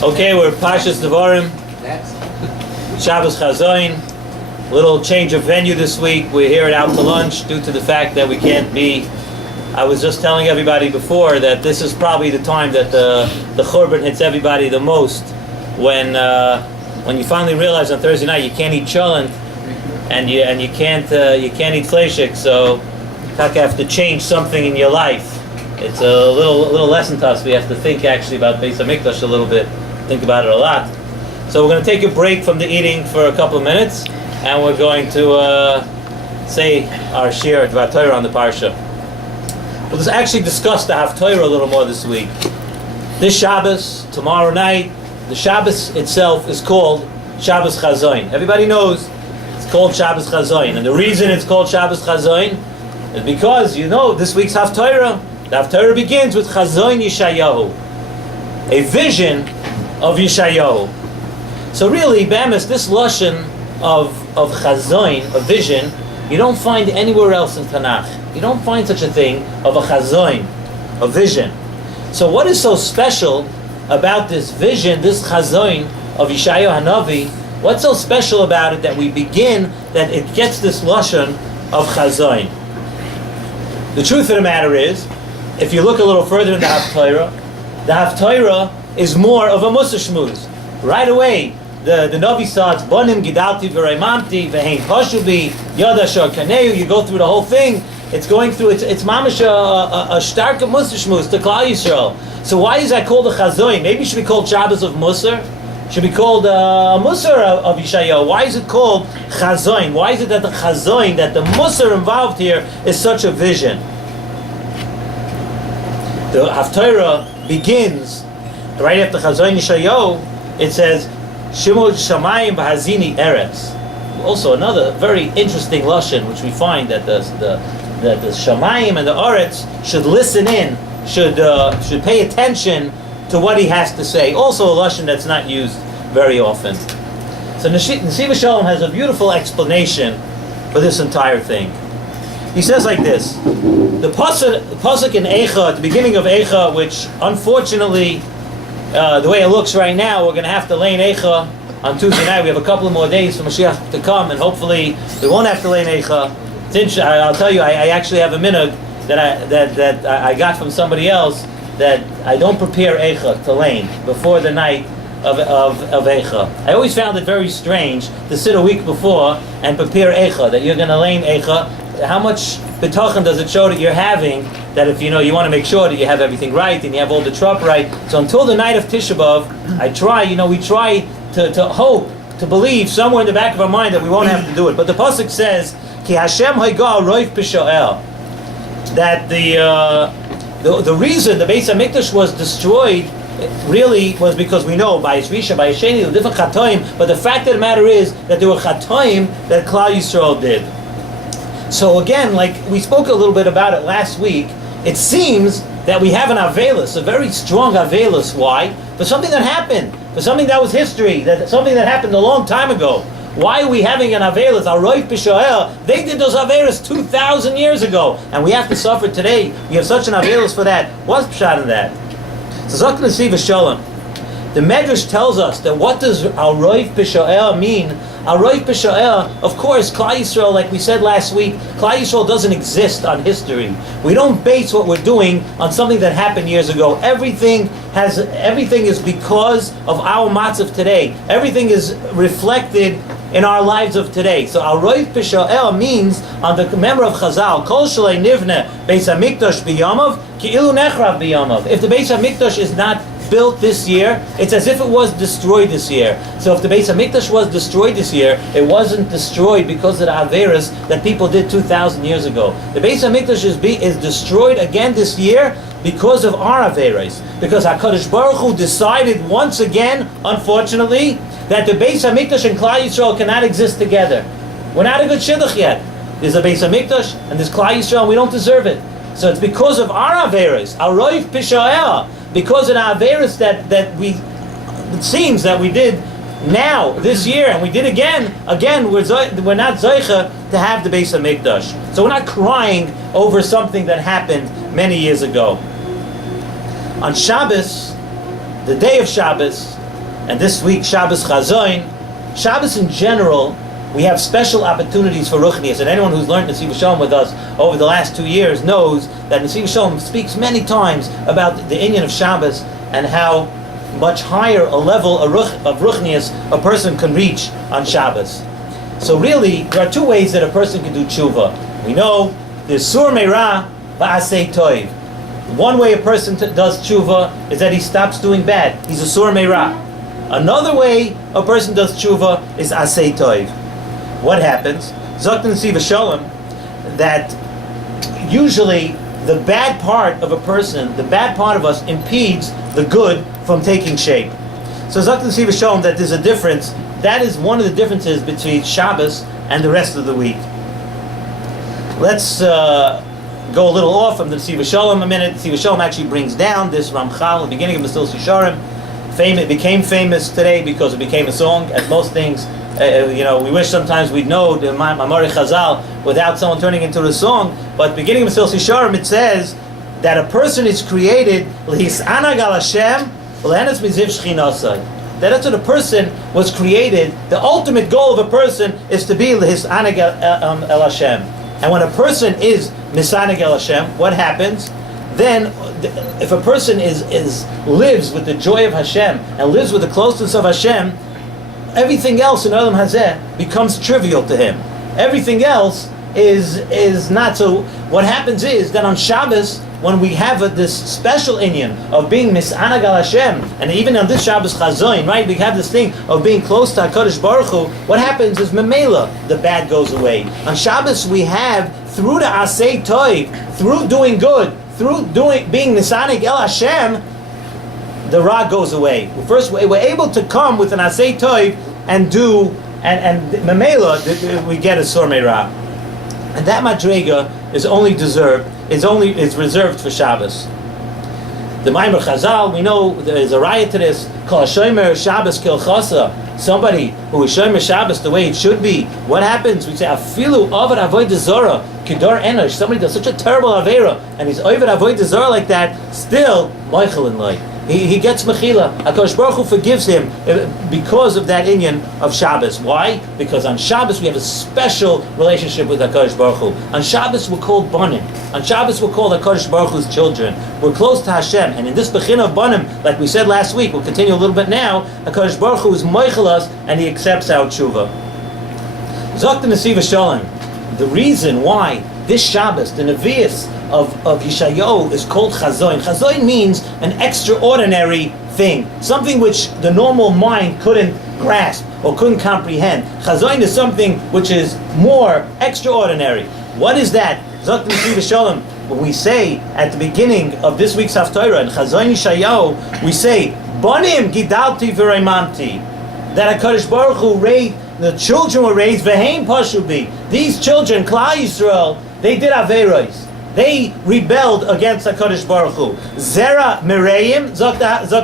Okay, we're Parshas Devarim, Shabbos Chazon. Little change of venue this week. We're here at Out to Lunch due to the fact that we can't be. I was just telling everybody before that this is probably the time that the Churban hits everybody the most. When you finally realize on Thursday night you can't eat cholent and you can't eat fleshik, so you have to change something in your life. It's a little lesson to us. We have to think actually about Beis HaMikdash a little bit. Think about it a lot. So we're going to take a break from the eating for a couple of minutes, and we're going to say our shir Dvar Torah on the parsha. We'll just actually discuss the Haftorah a little more this week. This Shabbos, tomorrow night, the Shabbos itself is called Shabbos Chazon. Everybody knows it's called Shabbos Chazon, and the reason it's called Shabbos Chazon is because this week's Haftorah. The Haftorah begins with Chazon Yeshayahu, a vision of Yeshayahu. So really, Bamis, this lashon of Chazon, a vision, you don't find anywhere else in Tanakh. You don't find such a thing of a Chazon, a vision. So what is so special about this vision, this Chazon of Yeshayahu Hanavi? What's so special about it that we begin, that it gets this lashon of Chazon? The truth of the matter is, if you look a little further in the Haftorah is more of a Mussar Shmuz. Right away, the Navi starts, Bonim Gidalti V'Raimamti V'Hein Pashubi Yada Shar Kaneu. You go through the whole thing. It's going through. It's mamash a stark Mussar Shmuz to Klal Yisrael. So why is that called a Chazon? Maybe it should be called Shabbos of Mussar. Should be called a Mussar of Yeshayahu. Why is it called Chazon? Why is it that the Chazon, that the Mussar involved here, is such a vision? The Haftorah begins right after Chazon Yeshayahu. It says Shimon Shamayim V'Hazini Eretz. Also another very interesting lashon, which we find that the Shamayim and the Eretz should listen in, should pay attention to what he has to say. Also a lashon that's not used very often. So Nesiv Shalom has a beautiful explanation for this entire thing. He says like this: the pasuk in Eicha, at the beginning of Eicha, which unfortunately, the way it looks right now, we're going to have to lay in Eicha on Tuesday night. We have a couple of more days for Mashiach to come, and hopefully we won't have to lay in Eicha. I'll tell you, I actually have a minhag that I got from somebody else, that I don't prepare Eicha to lay before the night of Eicha. I always found it very strange to sit a week before and prepare Eicha, that you're going to lay in Eicha. How much bitachon does it show that you're having, that if you want to make sure that you have everything right and you have all the trop right? So until the night of Tisha B'Av, we try to hope, to believe somewhere in the back of our mind that we won't have to do it. But the pasuk says, Ki Hashem Haiga Roif B'Shoel, that the reason the Beis HaMikdash was destroyed really was because we know by Yisrisha, by Yesheni, the different chatoim, but the fact of the matter is that there were chatoim that Klal Yisrael did. So again, like we spoke a little bit about it last week, it seems that we have an Avelis, a very strong Avelis. Why? For something that happened, for something that was history, something that happened a long time ago. Why are we having an Avelis? Our Roif B'Shoel, they did those Avelis 2,000 years ago, and we have to suffer today. We have such an Avelis for that. What's pshat in that? So Zok Nesiv Shalom. The Medrash tells us that what does our Roif B'Shoel mean? Our Roif B'Shoel, of course, Klal Yisrael, like we said last week, Klal Yisrael doesn't exist on history. We don't base what we're doing on something that happened years ago. Everything is because of our matzav today. Everything is reflected in our lives of today. So our Roif B'Shoel means, on the member of Chazal, Kol Shalei Nivne Beis HaMikdash B'Yamav Ki'ilu Nechrav B'Yamav. If the Beis HaMikdash is not built this year, it's as if it was destroyed this year. So if the Beis HaMikdash was destroyed this year, it wasn't destroyed because of the Averis that people did 2,000 years ago. The Beis HaMikdash is destroyed again this year because of our Averis. Because HaKadosh Baruch Hu decided once again, unfortunately, that the Beis HaMikdash and Klal Yisrael cannot exist together. We're not a good shidduch yet. There's a Beis HaMikdash and there's Klal Yisrael, and we don't deserve it. So it's because of our Averis, our Roif B'Shoel, because of the Averis that we, it seems that we did now, this year, and we did again, we're not Zoicha to have the Beis HaMikdash. So we're not crying over something that happened many years ago. On Shabbos, the day of Shabbos, and this week Shabbos Chazon. Shabbos in general, we have special opportunities for Ruchnias, and anyone who's learned Nesiv Shalom with us over the last 2 years knows that Nesiv Shalom speaks many times about the inyan of Shabbos and how much higher a level of Ruchnias a person can reach on Shabbos. So really, there are two ways that a person can do tshuva. We know there's sur meira va'asei toiv. One way a person does tshuva is that he stops doing bad. He's a sur meira. Another way a person does tshuva is asei toiv. What happens? Zok Nesiv Shalom, that usually the bad part of a person, the bad part of us, impedes the good from taking shape. So Zok Nesiv Shalom that there's a difference. That is one of the differences between Shabbos and the rest of the week. Let's go a little off from the Nesiv Shalom a minute. Nesiv Shalom actually brings down this Ramchal, the beginning of Mesilas Yesharim. It became famous today because it became a song, as most things. We wish sometimes we'd know the Mamari Chazal without someone turning into a song. But beginning of Mesilas Yesharim, it says that a person is created l'his'anag al Hashem v'lehenes miziv shchinasai. That's what a person was created. The ultimate goal of a person is to be l'his'anag el Hashem. And when a person is misanag el Hashem, what happens? Then, if a person lives with the joy of Hashem and lives with the closeness of Hashem, everything else in Olam Hazeh becomes trivial to him. Everything else is not so. What happens is that on Shabbos, when we have this special inyan of being misanag al Hashem, and even on this Shabbos Chazon, right, we have this thing of being close to HaKadosh Baruch Hu, what happens is memela, the bad goes away. On Shabbos we have, through the Asei Toiv, through doing good, through being misanag el Hashem, the ra goes away. First, we're able to come with an Asei Toiv and do, and memela, we get a Sormei Ra. And that madrega is reserved for Shabbos. The Maimer Chazal, we know there's a riot to this. Kol Shomer Shabbos Kilchasa. Somebody who is Shomer Shabbos the way it should be. What happens? We say Afilu Avad Avodah Zora Kedar Enosh. Somebody does such a terrible avera and he's Avad Avodah Zora like that. Still Michael in light. He gets mechila. HaKadosh Baruch Hu forgives him because of that inyan of Shabbos. Why? Because on Shabbos we have a special relationship with HaKadosh Baruch Hu. On Shabbos we're called Banim. On Shabbos we're called HaKadosh Baruch Hu's children. We're close to Hashem. And in this Bechina of Banim, like we said last week, we'll continue a little bit now, HaKadosh Baruch Hu is moichel us and he accepts our tshuva. Zok Nesiv Shalom. The reason why this Shabbos, the Nevi'us of Yeshayahu is called Chazon. Chazon means an extraordinary thing, something which the normal mind couldn't grasp or couldn't comprehend. Chazon is something which is more extraordinary. What is that? Zok Nesiv Shalom. When we say at the beginning of this week's Haftarah in Chazon Yeshayahu, we say Banim Gidalti V'Reimamti, that HaKadosh Baruch Hu raised, the children were raised V'Heim Pashubi. These children, Klal Yisrael, they did Averos. They rebelled against HaKadosh Baruch Hu. Zera Mereim, Zok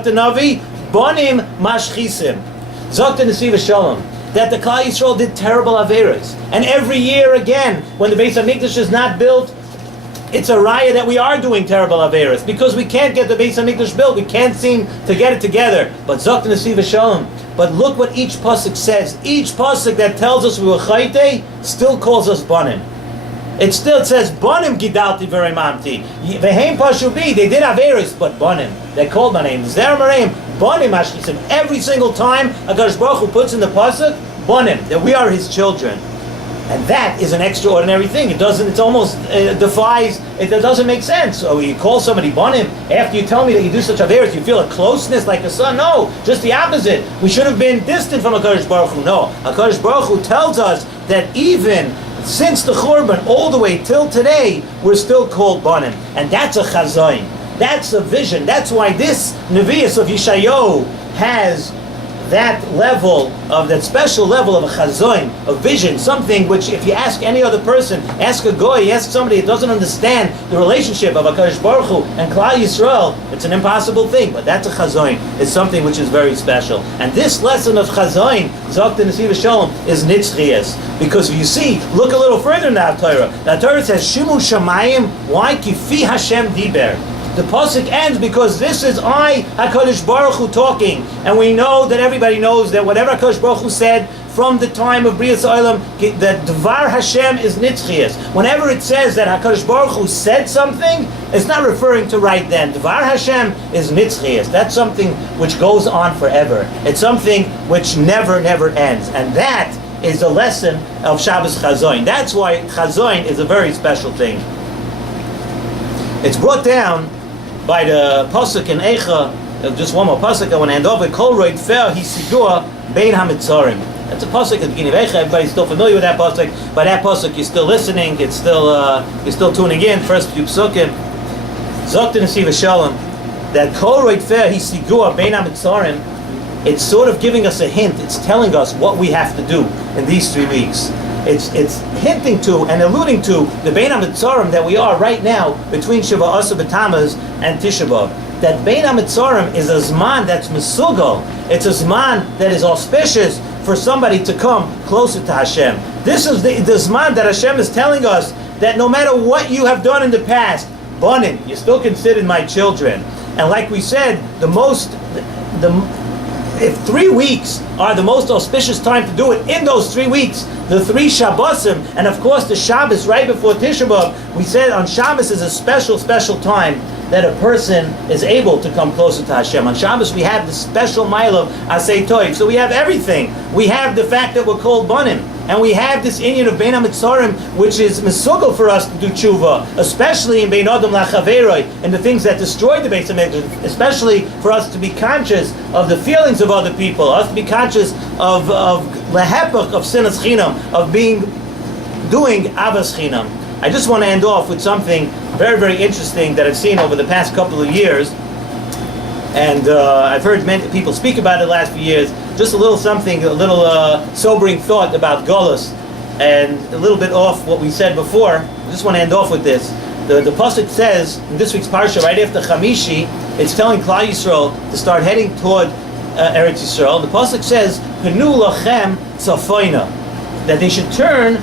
the Navi, Bonim Mashchisim. Zok the Nesiv Shalom. That the Klal Yisrael did terrible Averos. And every year again, when the Beis HaMikdash is not built, it's a raya that we are doing terrible Averos. Because we can't get the Beis HaMikdash built. We can't seem to get it together. But Zok the Nesiv Shalom. But look what each pasuk says. Each pasuk that tells us we were chayte still calls us Bonim. It still says Bonim Gidalti V'Reimamti. V'Heim Pashubi, they did Averis, but Bonim. They called my name. Zer Mareim, Bonim Ashkisim. Every single time HaKadosh Baruch Hu puts in the pasuk, Bonim, that we are his children. And that is an extraordinary thing. It almost defies, it doesn't make sense. So you call somebody Bonim, after you tell me that you do such Averis, you feel a closeness like a son? No, just the opposite. We should have been distant from HaKadosh Baruch Hu. No, HaKadosh Baruch Hu tells us that even since the Churban all the way till today, we're still called Banim. And that's a Chazon. That's a vision. That's why this Nevi'us of Yeshayahu has that level of, that special level of a Chazon, a vision, something which if you ask any other person, ask a goy, ask somebody that doesn't understand the relationship of HaKadosh Baruch Hu and Klal Yisrael, it's an impossible thing, but that's a Chazon. It's something which is very special. And this lesson of Chazon, Zok the Nesiv Shalom, is Nitzchias. Because if you see, look a little further in the Torah. The Torah says, Shimu Shamayim, why? Kifi Hashem Diber. The pasuk ends because this is I, HaKadosh Baruch Hu, talking, and we know that everybody knows that whatever HaKadosh Baruch Hu said from the time of Brias Olam, that Dvar Hashem is Nitzchias. Whenever it says that HaKadosh Baruch Hu said something, it's not referring to right then. Dvar Hashem is Nitzchias. That's something which goes on forever. It's something which never ends. And that is the lesson of Shabbos Chazon. That's why Chazon is a very special thing. It's brought down by the pasuk in Eicha. Just one more pasuk I want to end off with. Kol roid fer hisigua bein hamitzarim. That's a pasuk at the beginning of Eicha. Everybody's still familiar with that pasuk. By that pasuk, you're still listening. It's still you're still tuning in. First few psukim. Zokta Nesiv Shalom. That kol roid fer hisigua bein hamitzarim. It's sort of giving us a hint. It's telling us what we have to do in these 3 weeks. It's hinting to and alluding to the Bein HaMitzarim that we are right now between Shiva Asa B'Tamuz and Tisha B'Av. That Bein HaMitzarim is a Zman that's Mesugal. It's a Zman that is auspicious for somebody to come closer to Hashem. This is the Zman that Hashem is telling us that no matter what you have done in the past, Banim, you're still considered my children. And like we said, if 3 weeks are the most auspicious time to do it, in those 3 weeks, the 3 Shabbosim, and of course the Shabbos right before Tisha B'Av, we said on Shabbos is a special time that a person is able to come closer to Hashem. On Shabbos we have the special mile of Asay Toiv. So we have everything. We have the fact that we're called Banim, and we have this inyan of Bein HaMitzarim, which is Mesugel for us to do tshuva, especially in Bein Adam Lachaveroi, and the things that destroy the Beis HaMikdash, especially for us to be conscious of the feelings of other people, us to be conscious of lehepach of sinas chinam, of doing avas chinam. I just want to end off with something very interesting that I've seen over the past couple of years, and I've heard many people speak about it the last few years. Just a little sobering thought about Golus, and a little bit off what we said before. I just want to end off with this. The pasuk says in this week's parsha, right after Chamishi, it's telling Klal Yisrael to start heading toward Eretz Yisrael. The pasuk says, "Penu lachem tzafoina," that they should turn.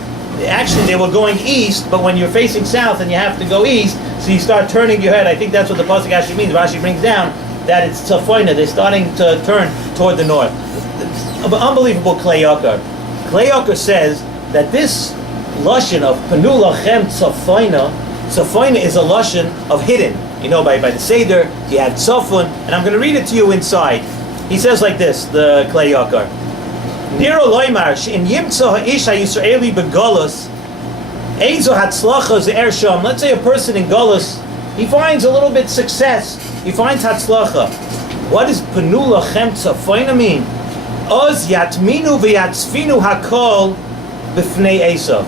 Actually, they were going east, but when you're facing south and you have to go east, so you start turning your head. I think that's what the pasuk actually means. Rashi brings down that it's tzafoina. They're starting to turn toward the north. Unbelievable Klei Yakar. Klei Yakar says that this lashon of Penu lachem tzafoina is a lashon of hidden. You know, by the Seder, you have tzafon, and I'm going to read it to you inside. He says like this, the Klei Yakar. Niro loymar she'in yimtzo ha'ish ha'Yisraeli begolus eizo hatzlacha ze'er sham. Let's say a person in Golus, he finds a little bit success. He finds hatzlacha. What does Penu lachem tzafoina mean? Oz yatminu v'yatzfinu hakol b'fnei Esav.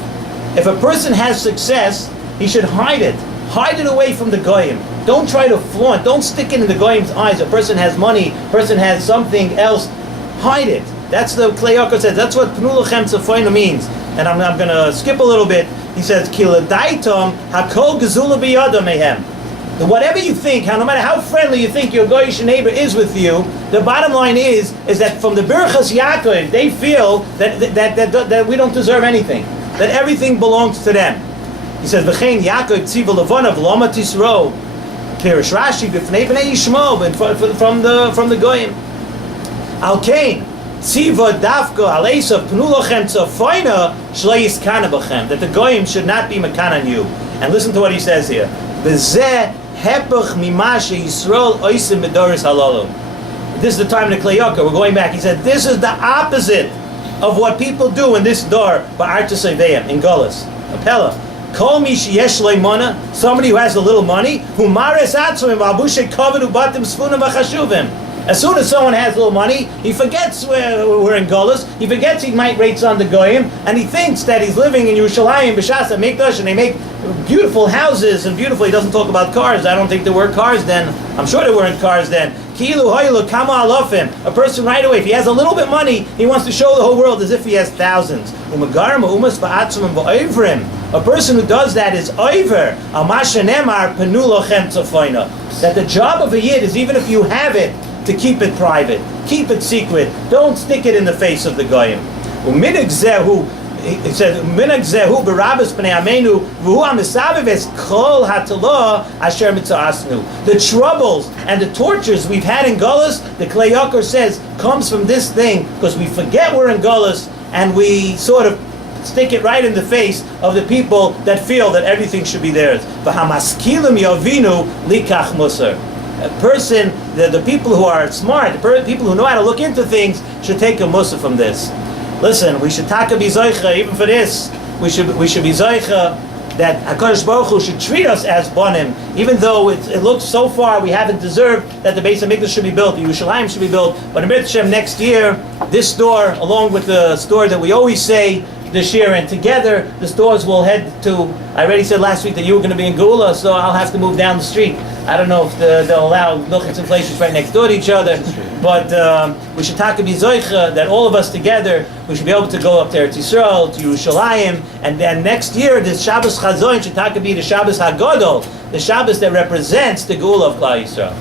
If a person has success, he should hide it. Hide it away from the goyim. Don't try to flaunt. Don't stick it in the goyim's eyes. A person has money. A person has something else. Hide it. That's the Klei Yakar says. That's what Penu lachem tzafoina means. And I'm going to skip a little bit. He says, Kiladaitom hakol gezula biyada mehem. Whatever you think, no matter how friendly you think your goyish neighbor is with you, the bottom line is that from the Birchas Yaakov, they feel that we don't deserve anything, that everything belongs to them. He says, "V'chein Yaakov tziva levonav lama tisro pirish Rashi b'fnei b'nei Yishmo," from the goyim. Al kain tziva dafka al Esav penu lachem tzafoina shlo yiskana b'chem, that the goyim should not be makan on you. And listen to what he says here. V'zeh hepach mima sheYisrael oisim b'doris halalu. This is the time of the Klei Yakar. We're going back. He said, this is the opposite of what people do in this door, ba'artus aveim, in Golus. Apella. Kol mi sheyesh leimona, somebody who has a little money, who mares atzvim v'abushe kavod ubatim sfunim v'chashuvim. As soon as someone has a little money, he forgets we're in Golus, he forgets he might rates on the goyim, and he thinks that he's living in Yerushalayim, B'shas HaMikdash, and they make beautiful houses, and beautiful, he doesn't talk about cars. I don't think there were cars then. I'm sure there weren't cars then. Kilu hoylu kama alofim. A person right away, if he has a little bit money, he wants to show the whole world as if he has thousands. Umagarim umas ba'atzmim ba'oivrim. A person who does that is oiver. Amasha nemar penu lochem tzafoina. That the job of a yid is, even if you have it, to keep it private, keep it secret. Don't stick it in the face of the goyim. Uminig zehu it says, "Minag zehu b'rabas b'nei amenu v'hu hamisaviv es kol hatalah asher mitzasnu." The troubles and the tortures we've had in Gullus, the Klei Yakar says, comes from this thing because we forget we're in Gullus and we sort of stick it right in the face of the people that feel that everything should be theirs. V'hamaskilim yavinu likach musar. A person, the people who are smart, the people who know how to look into things, should take a musar from this. Listen, we should taka be zoicha, even for this. We should be zoicha that HaKadosh Baruch Hu should treat us as bonim, even though it looks so far we haven't deserved that the Beis HaMikdash should be built, the Yerushalayim should be built. But in B'ezras Hashem next year, this store, along with the store that we always say this year, and together the stores will head to. I already said last week that you were going to be in Gula, so I'll have to move down the street. I don't know if they'll allow milchets and fleishes right next door to each other, but we should talk to be zoicha that all of us together we should be able to go up to Eretz Yisrael, to Yerushalayim, and then next year the Shabbos Chazon should talk to be the Shabbos Hagadol, the Shabbos that represents the Gula of Klal Yisrael.